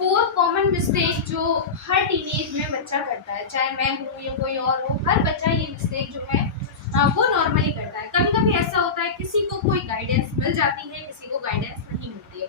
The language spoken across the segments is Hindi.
फोर कॉमन मिस्टेक जो हर टीनेज में बच्चा करता है, चाहे मैं हूँ या कोई और हो, हर बच्चा ये मिस्टेक जो है वो नॉर्मली करता है। कभी कभी ऐसा होता है किसी को कोई गाइडेंस मिल जाती है, किसी को गाइडेंस नहीं मिलती है।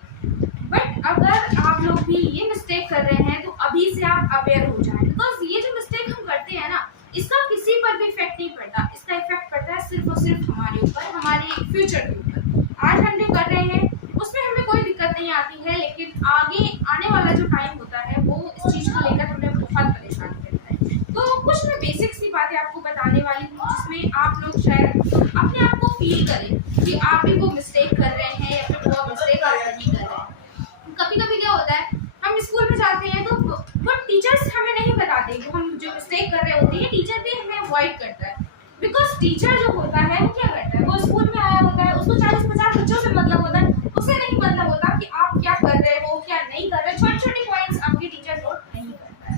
बट अगर आप लोग भी ये मिस्टेक कर रहे हैं तो अभी से आप अवेयर हो जाएं, बिकॉज ये जो मिस्टेक हम करते हैं ना, इसका किसी पर भी इफेक्ट नहीं पड़ता। इसका इफेक्ट पड़ता है सिर्फ और सिर्फ हमारे ऊपर, हमारे फ्यूचर के ऊपर। आज हम जो कर रहे हैं उसमें हमें कोई दिक्कत नहीं आती है, लेकिन आगे आने वाला जो टाइम होता है वो इस चीज को लेकर हमें बहुत परेशान करता है। तो कुछ मैं बेसिक सी बातें आपको बताने वाली हूँ जिसमें आप लोग शायद अपने आप को फील करें कि आप भी वो मिस्टेक कर रहे हैं या फिर वो मिस्टेक आप नहीं कर रहे हैं। कभी कभी क्या होता है, हम स्कूल में जाते हैं तो वो टीचर्स हमें नहीं बताते, वो हम जो मिस्टेक कर रहे होते हैं टीचर भी हमें अवॉइड करता है। बिकॉज टीचर जो होता है वो क्या करता है, वो स्कूल में आया होता है, उसको 40-50 बच्चों से मतलब होता है, उससे नहीं मतलब होता कि आप क्या कर रहे हो क्या नहीं कर रहे। छोटे छोटे पॉइंट्स आपके टीचर नोट नहीं करता है।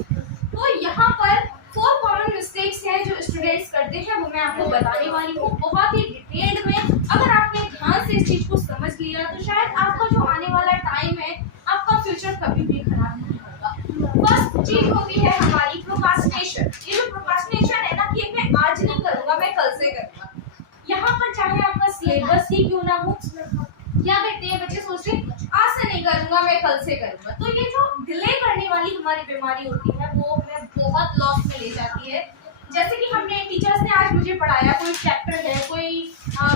तो यहाँ पर 4 कॉमन मिस्टेक्स हैं जो स्टूडेंट्स करते हैं, वो मैं आपको बताने वाली हूँ बहुत ही डिटेल्ड में। अगर आपने ध्यान से इस चीज को समझ लिया तो शायद आपका जो आने वाला टाइम है, आपका फ्यूचर कभी भी खराब नहीं होगा। फर्स्ट चीज होती है हमारी प्रोक्रास्टिनेशन। ये जो प्रोक्रास्टिनेशन है ना, कि मैं आज नहीं करूंगा, मैं कल से करूंगा। यहाँ पर चाहे आपका सिलेबस ही क्यों ना हो, क्या करते हैं बच्चे, सोचते हैं आज से नहीं करूंगा, मैं कल से करूंगा। तो ये जो डिले करने वाली हमारी बीमारी होती है वो हमें बहुत लॉस में ले जाती है। जैसे कि हमने टीचर्स ने आज मुझे पढ़ाया, कोई चैप्टर है, कोई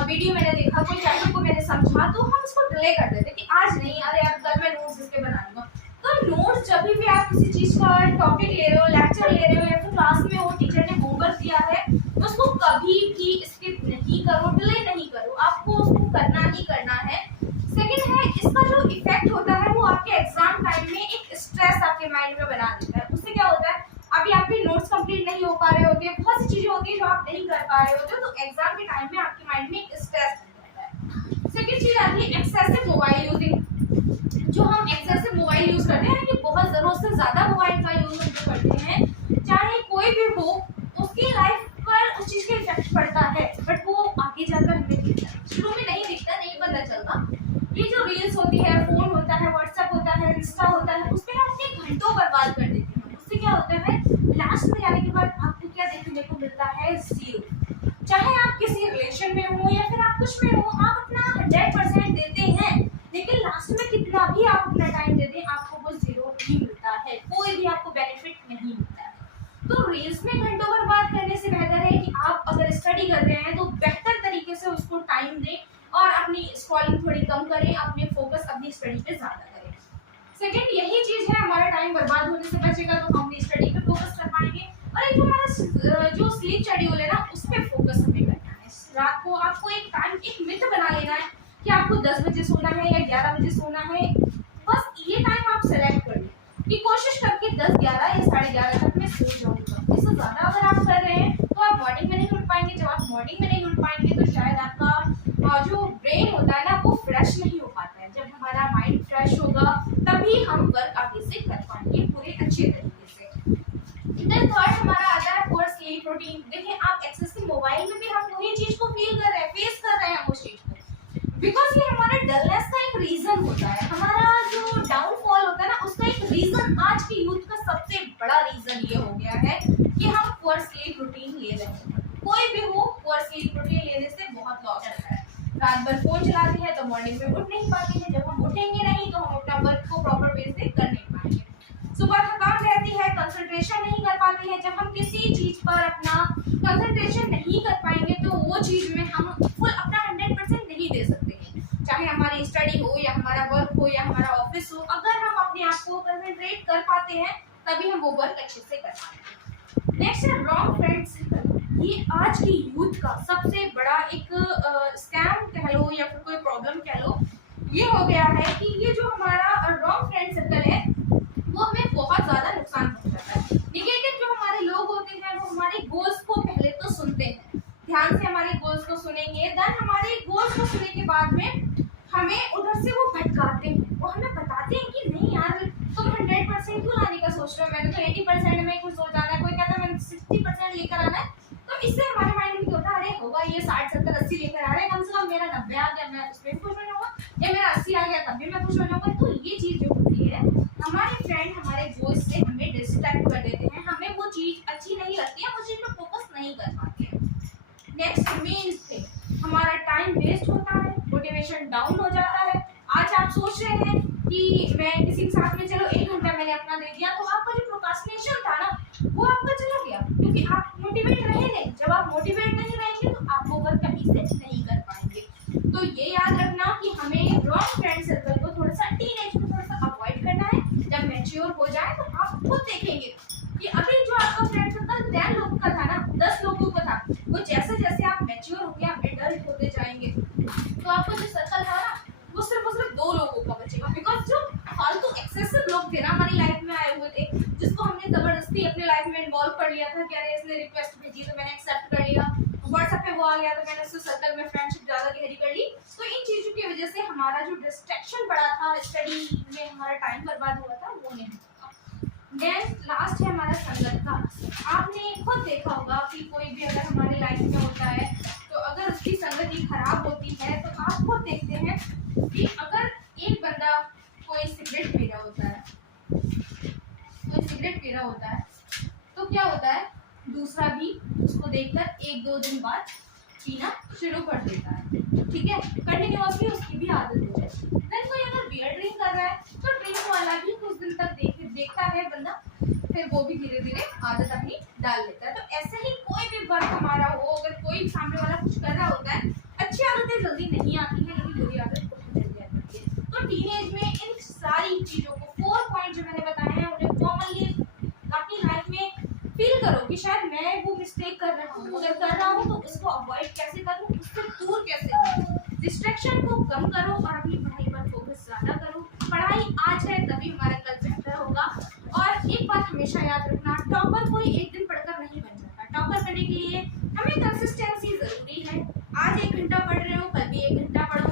वीडियो मैंने देखा, कोई चैप्टर को मैंने समझा, तो हम उसको डिले कर देते कि आज नहीं, अरे यार कल मैं नोट्स इसके बना लूंगा। तो नोट्स जब भी आप किसी चीज का टॉपिक ले रहे हो, लेक्चर ले रहे हो या फिर क्लास में हो, टीचर ने होमवर्क दिया है, उसको कभी भी स्किप नहीं करो, डिले नहीं करो, आपको उसको करना ही करना है। सेकंड है, इसका जो इफेक्ट होता है वो आपके एग्जाम टाइम में एक स्ट्रेस आपके माइंड में बना देता है। उससे क्या होता है, अभी आपके नोट्स कंप्लीट नहीं हो पा रहे होते, बहुत सी चीजें होती है जो आप नहीं कर पा रहे होते, तो एग्जाम के टाइम में आपके माइंड में एक स्ट्रेस बन जाता है। सेकंड चीज आती है एक्सेसिव मोबाइल यूजिंग। जो हम एक्सेसिव मोबाइल यूज करते हैं, कि बहुत जरूरत से ज्यादा मोबाइल का यूज जो करते हैं, चाहे कोई भी हो, उसकी लाइफ पर उस चीज का इफेक्ट पड़ता है, बट वो आगे जाकर हमें दिखता है, शुरू में नहीं दिखता, नहीं पता चलता। ये जो रील्स होती है, फोन होता है, व्हाट्सएप होता है, इंस्टा होता है, उस पर हम अपने घंटों बर्बाद कर देते हैं। उससे क्या होता है, लास्ट में जाने के बाद आपको क्या देखने को मिलता है, जीरो। चाहे आप किसी रिलेशन में हो या फिर आप कुछ में हो, आप अपना 100% देते हैं, लेकिन लास्ट में कितना भी आप अपना टाइम दे दें, आपको वो जीरो ही मिलता है, कोई भी आपको बेनिफिट नहीं मिलता है। तो रील्स में घंटों बर्बाद करने से बेहतर है कि आप अगर स्टडी कर रहे हैं तो बेहतर तरीके से उसको टाइम दें और अपनी स्क्रॉलिंग थोड़ी कम करें, अपने फोकस अपनी स्टडी पे ज्यादा करें। सेकंड यही चीज है, हमारा टाइम बर्बाद होने से बचेगा तो हम अपनी स्टडी पे फोकस कर पाएंगे। और एक हमारा जो स्लीप शेड्यूल है ना, उस पर फोकस हमें करना है। रात को आपको एक टाइम, एक मिथ बना लेना है कि आपको 10 बजे सोना है या 11 बजे सोना है। बस ये टाइम आप सेलेक्ट कर लें कि कोशिश करके 10, 11 या 11:30 तक मैं सो जाऊंगा। इससे ज्यादा अगर आप कर रहे हैं तो आप मॉर्निंग में नहीं उठ पाएंगे। जब आप मॉर्निंग में नहीं उठ पाएंगे तो शायद आपका जो ब्रेन होता है ना, वो फ्रेश नहीं हो पाता है। जब हमारा माइंड फ्रेश होगा तभी हम वर्क आगे से कर पाएंगे पूरे अच्छे तरीके से। देन थर्ड हमारा आता है पुअर स्लीप रूटीन। देखिए, आप एक्सेसिव मोबाइल में भी हम वही चीज को फील कर रहे हैं, फेस कर रहे हैं उस चीज को, बिकॉज ये हमारे डलनेस का एक रीजन होता है। हमारा जो डाउनफॉल होता है ना, उसका एक रीजन, आज की यूथ का सबसे बड़ा रीजन ये हो गया है कि हम पुअर स्लीप रूटीन ले रहे हैं। कोई भी हो, पुअर स्लीप रूटीन लेने से बहुत लॉस होता है। रात भर फोन चलाते हैं तो मॉर्निंग में उठ नहीं पाते हैं। जब हम उठेंगे नहीं तो हम अपना वर्क को प्रॉपर वे से कर नहीं पाएंगे। सुबह थकान रहती है, कंसंट्रेशन नहीं कर पाते हैं। जब हम किसी चीज पर अपना कंसंट्रेशन नहीं कर पाएंगे तो वो चीज में हम फुल अपना 100% नहीं दे सकते हैं। चाहे हमारी स्टडी हो या हमारा वर्क हो या हमारा ऑफिस हो, अगर हम अपने आप को कंसंट्रेट कर पाते हैं तभी हम वो वर्क अच्छे से कर पाएंगे। नेक्स्ट है रॉन्ग फ्रेंड सर्कल। ये आज की यूथ का सबसे बड़ा एक स्कैम कह लो या फिर कोई प्रॉब्लम कह लो, ये हो गया है कि ये जो हमारा रॉन्ग फ्रेंड सर्कल है वो हमें बहुत ज्यादा नुकसान पहुंचाता है। निगेटिव जो हमारे लोग होते हैं वो हमारे गोल्स को पहले तो सुनते हैं, ध्यान से हमारे गोल्स को सुनेंगे, देन हमारे गोल्स को सुनने के बाद में हमें उधर से वो भटकाते हैं। वो हमें बताते हैं कि नहीं यार, तुम 100% क्यों लाने का सोच रहे हो, मैंने तो 80% में कुछ सोच जाना है, कोई कहता है मैंने 60% लेकर आना है। तो इससे हमारे माइंड में होता है, अरे होगा ये 60, 70, 80 लेकर आ रहे हैं, कम से कम मेरा 90 आ गया, मैं उस पर खुश हो जाऊंगा, या मेरा 80 आ गया तब भी मैं खुश हो जाऊंगा। तो ये चीज जो होती है, हमारे फ्रेंड हमारे वो इससे हमें डिस्ट्रैक्ट कर देते हैं, हमें वो चीज़ अच्छी नहीं लगती है, उस चीज़ में फोकस नहीं कर पाते हैं। नेक्स्ट मेन थिंग, हमारा टाइम वेस्ट होता है, मोटिवेशन डाउन हो जाता है। आज आप सोच रहे हैं कि मैं किसी के साथ में चलो 1 घंटा मैंने अपना दे दिया, तो आपका जो प्रोक्रास्टिनेशन था ना वो आपका चला गया, क्योंकि आप मोटिवेट रहे नहीं। जब आप मोटिवेट नहीं रहेंगे तो आप वो वर्क कहीं से नहीं कर पाएंगे। तो ये याद रखना कि हमें रॉन्ग फ्रेंड सर्कल को थोड़ा सा टीनेज में थोड़ा सा अवॉइड करना है। जब मैच्योर हो जाए तो आप खुद देखेंगे कि अभी जो आपका फ्रेंड सर्कल 10 लोगों का था ना, 10 लोगों का था, वो जैसे जैसे आप मैच्योर होंगे आप एडल्ट होते जाएंगे तो आपका जो सर्कल था ना वो सिर्फ 2 लोगों का बचेगा। बिकॉज जो फालतू एक्सेसिव लोग थे ना हमारी लाइफ में आए हुए थे, जिसको हमने जबरदस्ती अपने लाइफ में इन्वॉल्व कर लिया था कि अरे इसने रिक्वेस्ट भेजी तो मैंने एक्सेप्ट कर लिया, व्हाट्सएप पे वो आ गया तो मैंने उससे सर्कल में फ्रेंडशिप ज़्यादा गहरी कर ली। तो इन चीज़ों की वजह से हमारा जो डिस्ट्रैक्शन बढ़ा था, स्टडी में हमारा टाइम बर्बाद हुआ था, वो नहीं हुआ। देन लास्ट है हमारा संगत का असर। आपने खुद देखा होगा कि कोई भी अगर हमारी लाइफ में होता है तो अगर उसकी संगति खराब होती है तो आप खुद देखते हैं कि अगर एक बंदा कोई सिगरेट पी रहा होता है, तो क्या होता है, दूसरा भी उसको देखकर 1-2 दिन बाद पीना शुरू कर देता है। ठीक है, कंटिन्यूअसली उसकी भी आदत हो जाए। देन कोई अगर बियर ड्रिंक कर रहा है तो ड्रिंक वाला भी कुछ दिन तक देखता है बंदा, फिर वो भी धीरे धीरे आदत अपनी डाल लेता है। तो ऐसे ही कोई भी वर्क हमारा हो, अगर कोई सामने वाला कुछ कर रहा होता है, अच्छी आदतें जल्दी नहीं आती है लेकिन बुरी आदत बहुत जल्दी आती है। तो टीनेज में इन सारी चीज़ों को 4 पॉइंट जो मैंने बताए हैं उन्हें कॉमनली अपनी लाइफ में फील करो कि शायद मैं वो मिस्टेक कर रहा हूँ, अगर कर रहा हूँ तो उसको अवॉइड कैसे करूँ, उससे दूर कैसे करूँ, डिस्ट्रैक्शन को कम करो और अपनी पढ़ाई पर फोकस ज़्यादा करो। पढ़ाई आज है तभी हमारा कल बेहतर होगा। और एक बात हमेशा याद रखना, टॉपर कोई एक दिन पढ़कर नहीं बन जाता। टॉपर बनने के लिए हमें कंसिस्टेंसी ज़रूरी है। आज 1 घंटा पढ़ रहे हो, कल भी 1 घंटा पढ़ो,